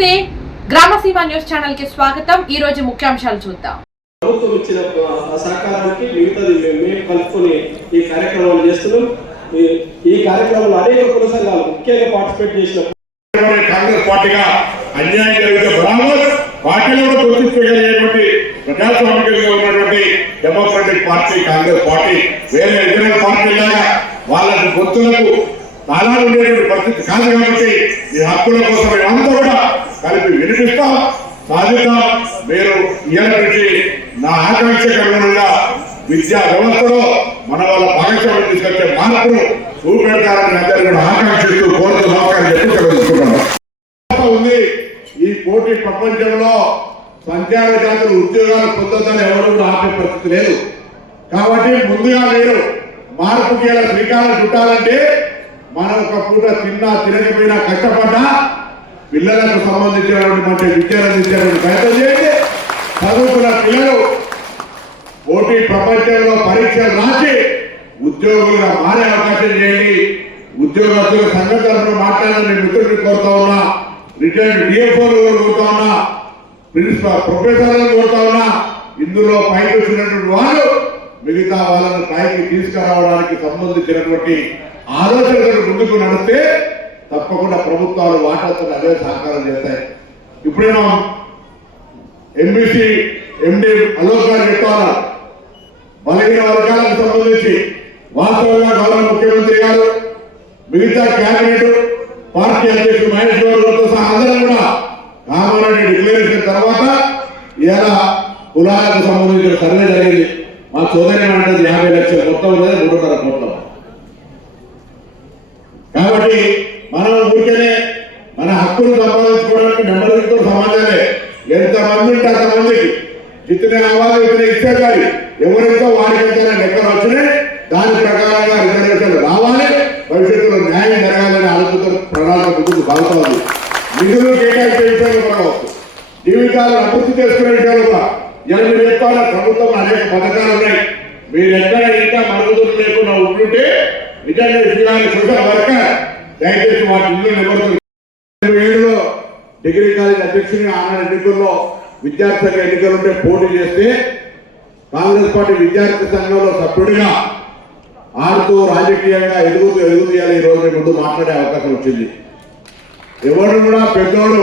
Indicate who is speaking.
Speaker 1: నమస్తే. గ్రామసీమ న్యూస్ ఛానల్కి స్వాగతం. ఈ రోజు ముఖ్యాంశాలు చూద్దాం.
Speaker 2: ప్రభుత్వం ఇచ్చిన ఆ సహకారానికి మిగతాది మేము కలుపుకొని ఈ కార్యక్రమాలు చేస్తున్నాం. ఈ- కార్యక్రమంలో అనేక కుల సంఘాలు ముఖ్యంగా పార్టిసిపేట్ చేసిన
Speaker 3: కాంగ్రెస్ పార్టీగా అన్యాయం జరిగితే బరాబర్ పార్టీలో కూడా గుర్తించగలిగేటువంటి ప్రజాస్వామికంగా ఉన్నటువంటి డెమోక్రటిక్ పార్టీ కాంగ్రెస్ పార్టీ వేరే ఇతర పార్టీలాగా వాళ్ళ గొంతులకు తాళాలు ఉండేటువంటి పరిస్థితి కాదు కాబట్టి ఈ హక్కుల కోసం మేమంతా కూడా కలిపి వినిపిస్తాం. సాధిస్తాం మీరు ఇయ్యాల నుంచి నా ఆకాంక్ష అనుగుణంగా విద్యా వ్యవస్థలో మన వాళ్ళ భాగస్వామ్యం తీసుకొచ్చే మార్పును చూపెడతారని అందరూ కూడా ఆకాంక్షిస్తూ కోరుతూ నమ్మకాన్ని చెప్పి తెలుసుకున్నాను ఉంది. ఈ పోటీ ప్రపంచంలో సంచార జాతులు ఉద్యోగాలు పొందొద్దని ఎవరు కూడా ఆపే పరిస్థితి లేదు. కాబట్టి ముందుగా మీరు మార్పుకి ఇలా శ్రీకారం చుట్టాలంటే మనం ఒక పూట తిన్నా తినకపోయినా కష్టపడ్డా పిల్లలకు సంబంధించినటువంటి విద్యను ప్రయత్నం చేయండి. చదువుకున్న పిల్లలు పోటీ ప్రపంచంలో పరీక్షలు రాసి ఉద్యోగులుగా మారే అవకాశం చేయండి. ఉద్యోగస్తుల సంఘ మాట్లాడాలని మిత్రుడిని కోరుతా ఉన్నా రిటైర్డ్ డిఎఫ్ఓలు కోరుతా ఉన్నా ప్రిన్సిపల్ ప్రొఫెసర్లను కోరుతా ఉన్నా ఇందులో పైకి వచ్చినటువంటి వాళ్ళు మిగతా వాళ్ళని పైకి తీసుకురావడానికి సంబంధించినటువంటి ఆలోచనలు ముందుకు నడిస్తే తప్పకుండా ప్రభుత్వాలు వాటాతో అదే సహకారం చేస్తాయి. ఇప్పుడేమో ఎంబీసీ ఎండి అలోక్ గారు చెప్తారు బలహీన వర్గాలకు సంబంధించి వాస్తవంగా గౌరవ ముఖ్యమంత్రి గారు మిగతా క్యాబినెట్ పార్టీ అధ్యక్షుడు మహేష్ గౌడ్తో సహా అందరం కూడా రామారెడ్డి డిక్లరేషన్ తర్వాత ఇలా కులాలకు సంబంధించిన సర్వే జరిగింది. మా సోదరి అంటే యాభై లక్షల మొత్తం లేదా మూడున్నర కోట్ల. కాబట్టి మనం ఊరికనే మన హక్కును సంపాదించుకోవడానికి నెంబర్తో సమాజమే ఎంత మంది ఉంటే అంతమందికి ఇతనే అవ్వాలి ఇతనే ఇచ్చే కానీ ఎవరెంతో వారికంతైనా లెక్కలు వచ్చినాయి దాని ప్రకారంగా రిజర్వేషన్ రావాలి భవిష్యత్తులో న్యాయం జరగాలని ఆలోచన ప్రణాళిక ముందుకు బాగుతుంది నిధులు కేటాయించే విషయాలు కావచ్చు జీవితాలను అభివృద్ధి చేసుకునే విషయాలు కూడా ఇలా మీరు ప్రభుత్వం అనేక పథకాలు ఉన్నాయి. మీరు ఎక్కడ ఇంకా మరుగుదొడ్లు లేకుండా ఉంటుంటే నిజంగా శ్రీరామ చూసిన వర్కర్ దయచేసి వాటి ఇల్లు నిలబడుతుంది ఏడులో డిగ్రీ కాలేజ్ అధ్యక్షుని ఆనాడు ఎన్నికల్లో విద్యార్థి సంఘ ఎన్నికలు ఉంటే పోటీ చేస్తే కాంగ్రెస్ పార్టీ విద్యార్థి సంఘంలో సభ్యుడిగా ఆడుతూ రాజకీయంగా ఎదుగుతూ ఎదుగుతూ ఈ రోజు ముందు మాట్లాడే అవకాశం వచ్చింది. ఎవరు కూడా పెద్దోడు